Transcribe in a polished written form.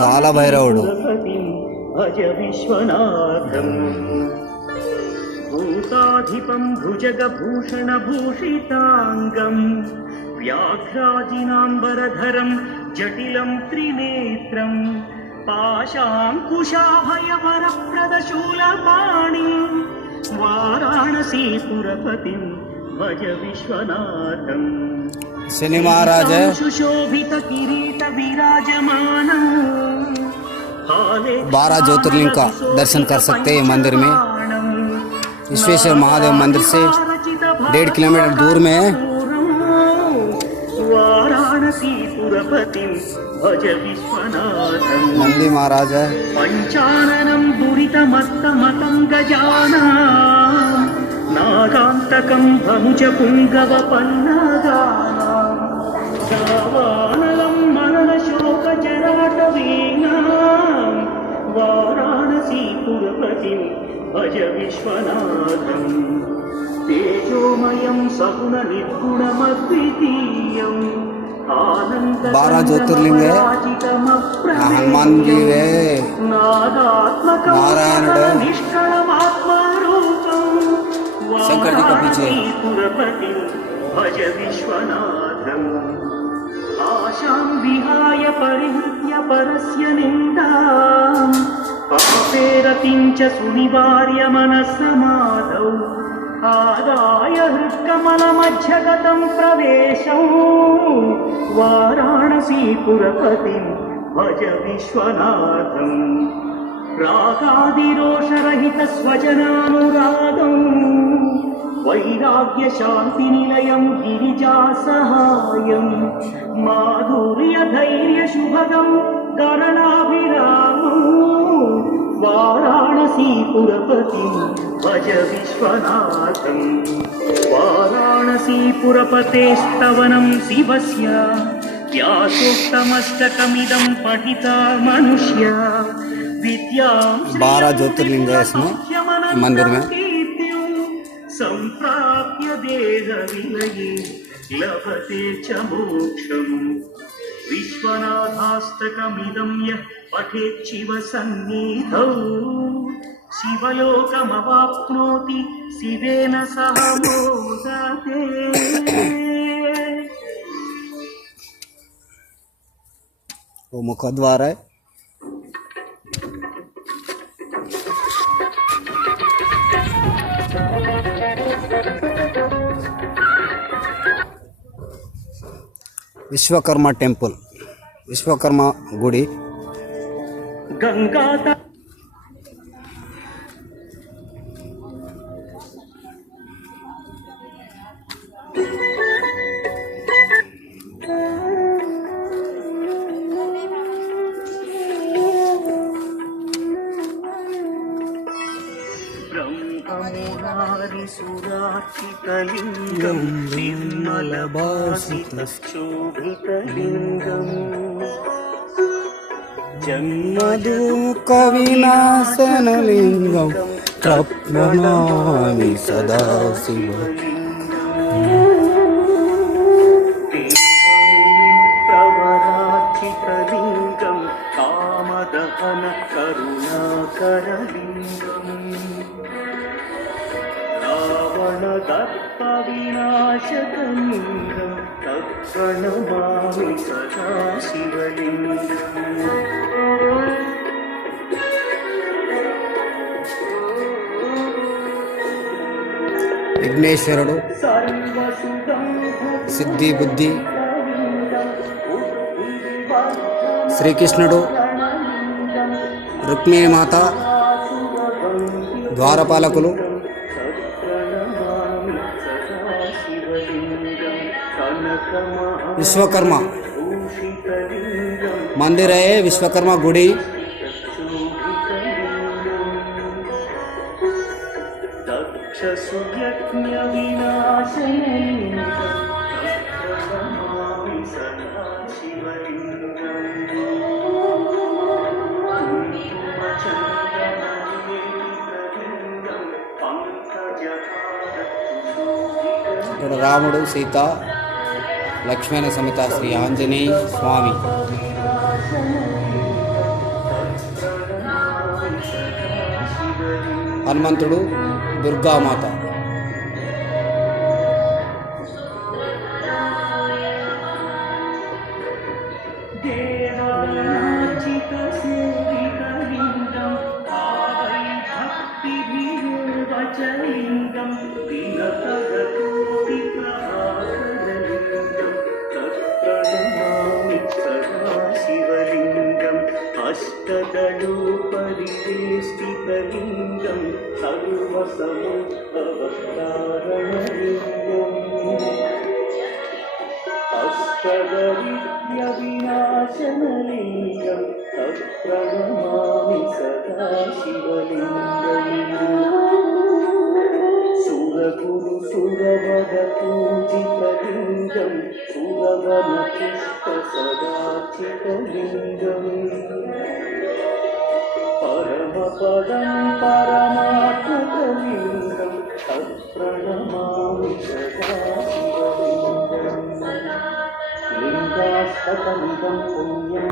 కాలభైరవుడు. భజ విశ్వనాథం భూతాధిపం భుజగభూషణ భూషితాంగం వ్యాఘ్రాజినాంబరధరం జటిలం త్రినేత్రం పాశాంకుశాభయవరప్రదశూలపాణి వారాణసీపురపతిం భజ విశ్వనాథం शनि महाराज है। सुशोभित किरीट विराजमानं 12 ज्योतिर्लिंग का दर्शन कर सकते हैं मंदिर में। विश्वेश्वर महादेव मंदिर से 1.5 किलोमीटर दूर में है। वाराणसीपुरपतिं भज विश्वनाथं नंदी महाराज है। पंचाननं दुरितमत्तमतं गजानां नागान्तकं धनुज पुङ्गवपन्नगानां दावानलं मननशोकजराटवीनां वाराणसीपुरपतिं भज विश्वनाथं तेजोमयं सगुणनिर्गुणमद्वितीयं 12 ज्योतिर्लिंग है। हनुमान जी है, नारायण शंकर जी के पीछे भज विश्वनाथं आशां विहाय परिहृत्य परस्य निन्दां पापेरतिं च सुनिवार्य मनस्समाधौ आदाय हृत्कमलमध्यगतं प्रवेशं वाराणसीपुरपतिं भज विश्वनाथं रागादिरोषरहितस्वजनानुरागं वैराग्यशान्तिनिलयं गिरिजासहायं माधुर्यधैर्यशुभगं करणाभिरामं वाराणसीपुरपतिं भज विश्वनाथं वाराणसीपुरपतेस्तवनं शिवस्य व्यासोक्तमस्तकमिदं पठिता मनुष्य 12 ज्योतिर्लिंग है इसमें मंदिर में। संप्राप्य देह विलये लभते च मोक्षं विश्वनाथास्तकमिदं यः पठेत् शिव सन्निधौ शिवलोकमवाप्नोति शिवेन सह मोदते। वो मुखद्वार है। विश्वकर्मा टेंपल, विश्वकर्मा गुड़ी। गंगा सुरार्चितलिङ्गं निर्मलभासितशोभितलिङ्गं जन्मदुःखविनाशनलिङ्गं तप्नमामि सदा शिव। प्रवरार्चितलिङ्गं कामदहन करुणाकरलिङ्गम् दर्पविनाशकलिङ्गं तत्प्रणमामि सदा शिवलिङ्गम् विघ्नेश्वरुडु सिद्धि बुद्धि श्रीकृष्णुडु रुक्मिणी माता द्वारपालकुलु विश्वकर्मा मंदिर है। विश्वकर्मा गुड़ी రాముడు సీత లక్ష్మణ సమేత శ్రీ ఆంజనేయ స్వామి. హనుమంతుడు, దుర్గామాత. దేవార్చిత సేవితలింగం ఆవై భక్తిభిర్వచలింగం దినపదకోటి ప్రహారలింగం తత్ప్రణమామి సదా శివలింగం అష్టదళోపరివేష్టితలింగం సర్వసముద్భవకారణలింగం అష్టదరిద్ర్యవినాశనలింగం తత్ప్రణమామి సదా శివలింగం సురగురు సురవర పూజితలింగం సురవర పుష్ప సదాచితలింగం పరమపదం పరమాత్మకలింగం తత్ప్రణమామి సదా శివలింగం లింగాస్తకమిదం పుణ్యం